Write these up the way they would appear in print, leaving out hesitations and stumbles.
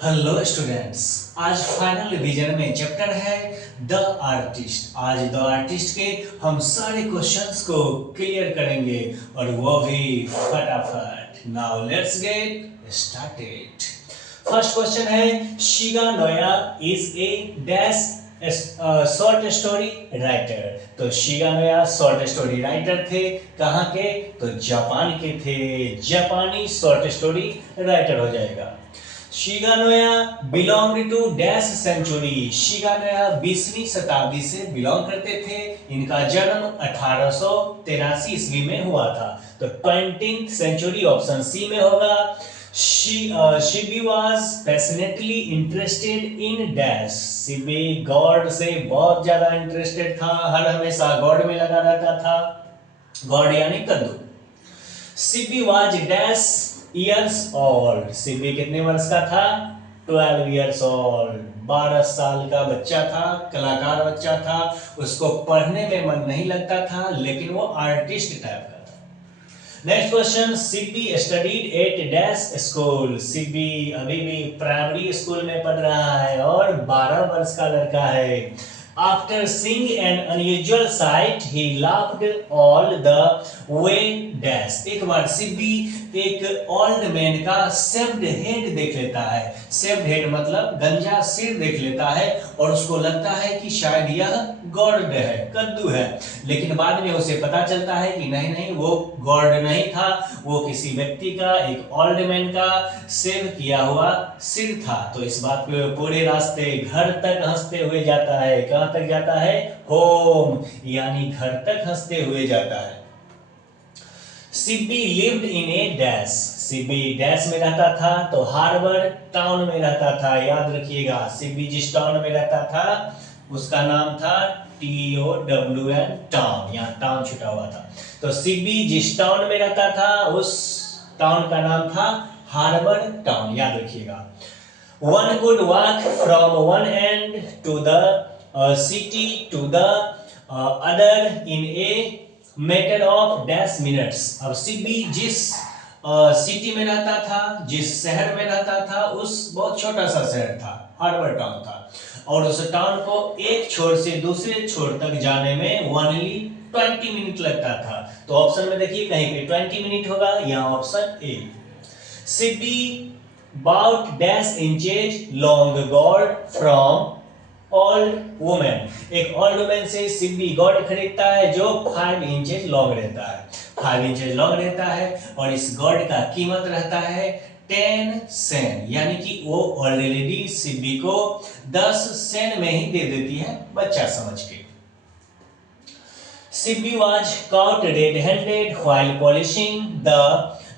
Hello students. आज final revision में chapter है द आर्टिस्ट। आज द आर्टिस्ट के हम सारे क्वेश्चंस को क्लियर करेंगे और वो भी फटाफट। Now let's get started. First question है Shiga Naoya is a dash short story writer. तो Shiga Naoya short story writer थे। कहाँ के? तो जापान के थे। जापानी शॉर्ट स्टोरी राइटर हो जाएगा। शिगानोया बिलोंग टू डैश सेंचुरी। शिगानोया 20वीं शताब्दी से बिलोंग करते थे। इनका जन्म 1883 ईस्वी में हुआ था। तो 20th सेंचुरी ऑप्शन सी में होगा। Shibi was passionately interested in dash. Shibi God से बहुत ज्यादा इंटरेस्टेड था, हर हमेशा गॉड में लगा रहता था। गॉड यानी कद्दू। Seibei was dash years old. Seibei कितने वर्ष का था? 12 ईयर्स ओल्ड। 12 साल का बच्चा था, कलाकार बच्चा था। उसको पढ़ने में मन नहीं लगता था, लेकिन वो आर्टिस्ट टाइप का था। Next question, Seibei studied at dash school. Seibei अभी भी प्राइमरी स्कूल में पढ़ रहा है और 12 वर्ष का लड़का है। After seeing an unusual sight, he laughed all the way dash। एक बार सिब्बी एक ओल्ड मैन का शेव्ड हेड देख लेता है। शेव्ड हेड मतलब गंजा सिर देख लेता है और उसको लगता है कि शायद यह गॉड है, कद्दू है। लेकिन बाद में उसे पता चलता है कि नहीं नहीं, वो गॉड नहीं था, वो किसी व्यक्ति का, एक ओल्ड मैन का शेव किया हुआ सिर था। तो इस बात पे पूरे रास्ते घर तक हंसते हुए जाता है। कहां तक जाता है? होम, यानी घर तक हंसते हुए जाता है। Sibi lived in A dash. Sibi dash में रहता था, तो हार्बर टाउन में रहता था। याद रखिएगा, सिब्बी जिस टाउन में रहता था उसका नाम था TOWN, टाउन। यहाँ टाउन छुटा हुआ था। तो सिब्बी जिस टाउन में रहता था उस टाउन का नाम था हार्बर टाउन। याद रखिएगा। One could walk from one end to the city to the other in a matter of dash minutes। अब सिब्बी जिस सिटी में रहता था, जिस शहर में रहता था, उस बहुत छोटा सा शहर था, हार्बर टाउन था, और उस टाउन को एक छोर से दूसरे छोर तक जाने में ओनली 20 मिनट लगता था। तो ऑप्शन में देखिए कहीं पे 20 मिनट होगा, यहाँ option A. Sibi about dash inches long gourd from old woman। एक ओल्ड वुमेन से सिब्बी गॉड खरीदता है जो 5 इंचेस लॉन्ग रहता है। 5 इंचेस लॉन्ग रहता है और इस गॉड का कीमत रहता है 10 सेन। यानी कि वो ऑलरेडी सिब्बी को 10 सेन में ही दे देती है, बच्चा समझ के। Sibby was caught red-handed while polishing the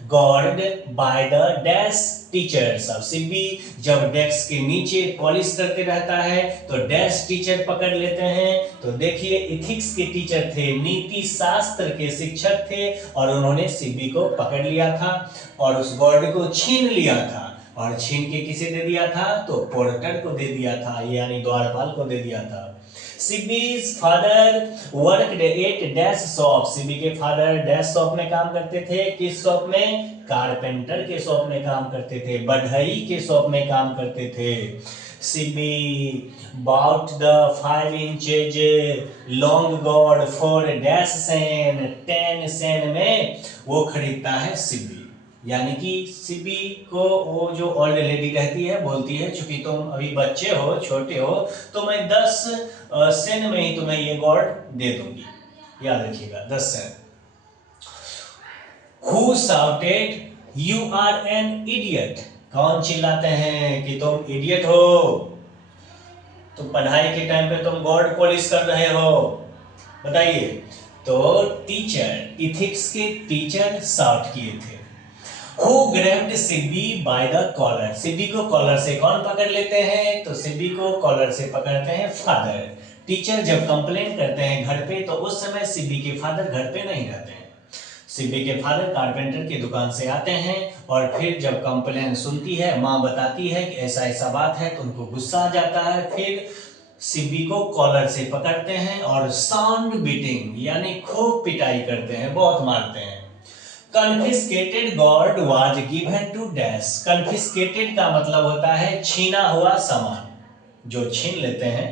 gourd by the dash teachers. अब सिब्बी जब डेस्क के नीचे पॉलिश करते रहता है तो डैश टीचर पकड़ लेते हैं। तो देखिए, इथिक्स के टीचर थे, नीति शास्त्र के शिक्षक थे, और उन्होंने सिब्बी को पकड़ लिया था और उस गोर्ड को छीन लिया था। और छीन के किसे दे दिया था? तो पोर्टर को दे दिया था, यानी द्वारपाल को दे दिया था। Seibei's father worked at dash shop. Seibei के फादर डैश शॉप में काम करते थे। किस शॉप में? कारपेंटर के शॉप में काम करते थे, बढ़ई के शॉप में काम करते थे। Sibi bought the 5 inches long gourd for dash Sen. 10 Sen में वो खरीदता है सिब्बी। यानी कि सिब्बी को वो जो ओल्ड लेडी कहती है, बोलती है चूंकि तुम अभी बच्चे हो, छोटे हो, तो मैं 10 सेन में ही तुम्हें ये गोल्ड दे दूंगी। याद रखिएगा, 10 Sen. Who shouted you are an idiot। कौन चिल्लाते हैं कि तुम इडियट हो, तुम पढ़ाई के टाइम पे तुम गॉड पॉलिश कर रहे हो, बताइए। तो टीचर, इथिक्स के टीचर शाउट किए थे। Who grabbed Sibi by the collar। Sibi को कॉलर से कौन पकड़ लेते हैं? तो सिब्बी को कॉलर से पकड़ते हैं फादर। टीचर जब कंप्लेन करते हैं घर पे, तो उस समय सिब्बी के फादर घर पे नहीं रहते हैं। सिब्बी के फादर कारपेंटर की दुकान से आते हैं और फिर जब कंप्लेन सुनती है, माँ बताती है कि ऐसा ऐसा बात है, तो उनको गुस्सा आ जाता है। फिर सिब्बी को कॉलर से पकड़ते हैं और साउंड बीटिंग यानी खूब पिटाई करते हैं, बहुत मारते हैं। Confiscated gourd was given to dash. Confiscated का मतलब होता है छीना हुआ सामान, जो छीन लेते हैं।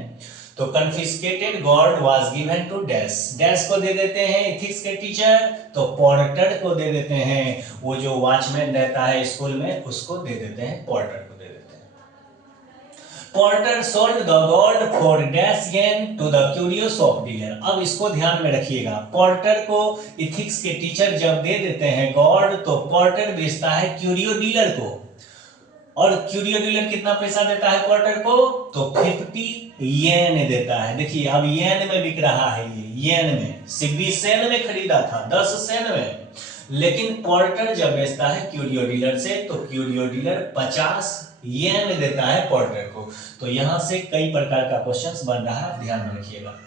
तो confiscated gourd was given to dash, dash को दे देते हैं एथिक्स के टीचर, तो पोर्टर को दे देते हैं, वो जो वॉचमैन रहता है स्कूल में उसको दे देते हैं, पोर्टर को दे देते हैं। Porter sold the gourd for dash yen to the curious of dealer. अब इसको ध्यान में रखिएगा, पोर्टर को इथिक्स के टीचर जब दे देते हैं गॉड, तो पोर्टर बेचता है क्यूरियो डीलर को, और क्यूरियो डीलर कितना पैसा देता है पोर्टर को, तो 50 येन देता है। देखिए अब येन में बिक रहा है, ये येन में, सिब्बी सेन में खरीदा था 10 सेन में, लेकिन पोर्टर जब बेचता है क्यूरियो डीलर से, तो क्यूरियो डीलर 50 येन देता है पोर्टर को। तो यहां से कई प्रकार का क्वेश्चंस बन रहा है, ध्यान में रखिएगा।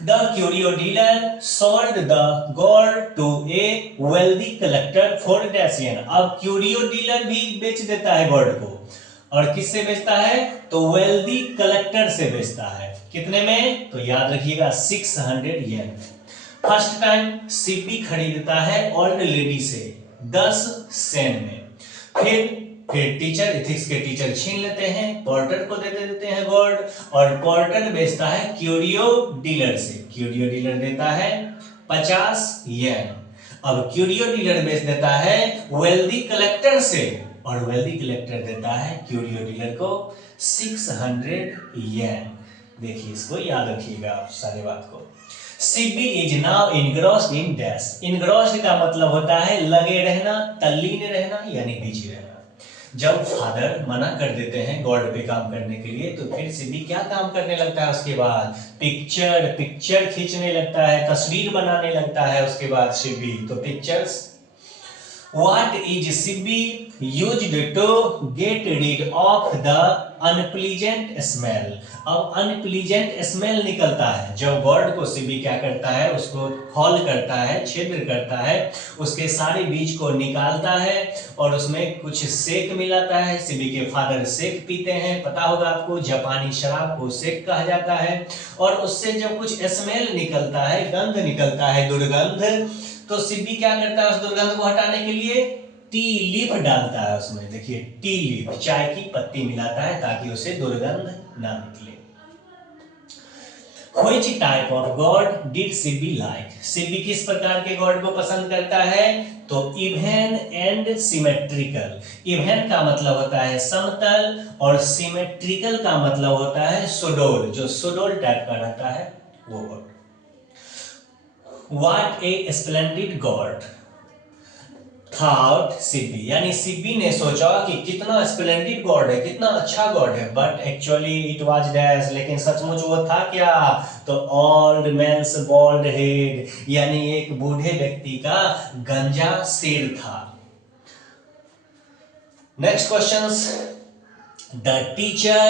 The curio dealer sold the gold to a wealthy collector for dash yen। अब क्यूरियो डीलर भी बेच देता है गोल्ड को, और किससे बेचता है, तो वेल्दी कलेक्टर से बेचता है। कितने में, तो याद रखिएगा 600 येन। फर्स्ट टाइम सिब्बी खरीदता है ओल्ड लेडी से 10 सेन में, फिर टीचर इथिक्स के टीचर छीन लेते हैं, पोर्टर को दे देते हैं गोल्ड, और पोर्टर बेचता है क्यूरियो डीलर से, क्यूरियो डीलर देता है 50 येन। अब क्यूरियो डीलर बेच देता है वेल्दी कलेक्टर से, और वेल्दी कलेक्टर देता है क्यूरियो डीलर को 600 येन। देखिए इसको याद रखिएगा आप सारे बात को। Sibi is now engrossed in dash. Engrossed का मतलब होता है लगे रहना, तल्लीन रहना, यानी बिजी रहना। जब फादर मना कर देते हैं गॉड पे काम करने के लिए, तो फिर सिब्बी क्या काम करने लगता है, उसके बाद पिक्चर खींचने लगता है, तस्वीर बनाने लगता है उसके बाद सिब्बी, तो pictures. What is Sibby used to get rid of the unpleasant smell? अब unpleasant smell निकलता है जब गॉड को सिब्बी क्या करता है, उसको हॉल करता है, छिद्र करता है, उसके सारे बीज को निकालता है, और उसमें कुछ सेक मिलाता है। सिब्बी के फादर सेक पीते हैं, पता होगा आपको, जापानी शराब को सेक कहा जाता है, और उससे जब कुछ स्मेल निकलता है, गंध निकलता है, दुर्गंध, तो सिब्बी क्या करता है उस दुर्गंध को हटाने के लिए टी लीफ डालता है उसमें। देखिए टी लीफ, चाय की पत्ती मिलाता है ताकि उसे दुर्गंध ना निकले। Which type of God did Sibi like? Sibi किस प्रकार के गॉड को पसंद करता है, तो इवन एंड सिमेट्रिकल। इवन का मतलब होता है समतल, और सिमेट्रिकल का मतलब होता है सुडोल, जो सुडोल टाइप का रहता है वो God. What a splendid God thought Sibi, यानी सिब्बी ने सोचा कि कितना स्प्लेंडिड गॉड है, कितना अच्छा गॉड है, but actually it was dash, लेकिन सचमुच वो था क्या, तो ओल्ड मैन्स बॉल्ड हेड, यानी एक बूढ़े व्यक्ति का गंजा सिर था। Next questions. The teacher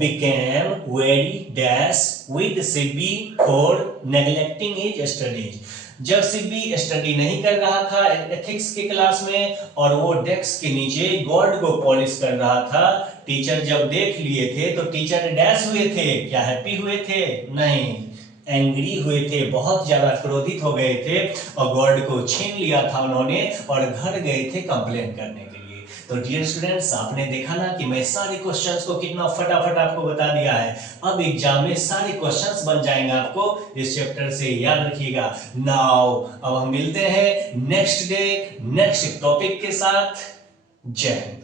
became very dash with Sibi for neglecting his studies। जब सिब्बी स्टडी नहीं कर रहा था एथिक्स के क्लास में, और वो डेस्क के नीचे गॉड को पॉलिश कर रहा था, टीचर जब देख लिए थे तो टीचर डैश हुए थे, क्या हैप्पी हुए थे, नहीं, एंग्री हुए थे, बहुत ज्यादा क्रोधित हो गए थे, और गॉड को छीन लिया था उन्होंने, और घर गए थे कंप्लेन करने के लिए। तो डियर स्टूडेंट्स, आपने देखा ना कि मैं सारे क्वेश्चंस को कितना फटाफट आपको बता दिया है। अब एग्जाम में सारे क्वेश्चंस बन जाएंगे आपको इस चैप्टर से, याद रखिएगा। नाउ अब हम मिलते हैं नेक्स्ट डे नेक्स्ट टॉपिक के साथ। जय हिंद।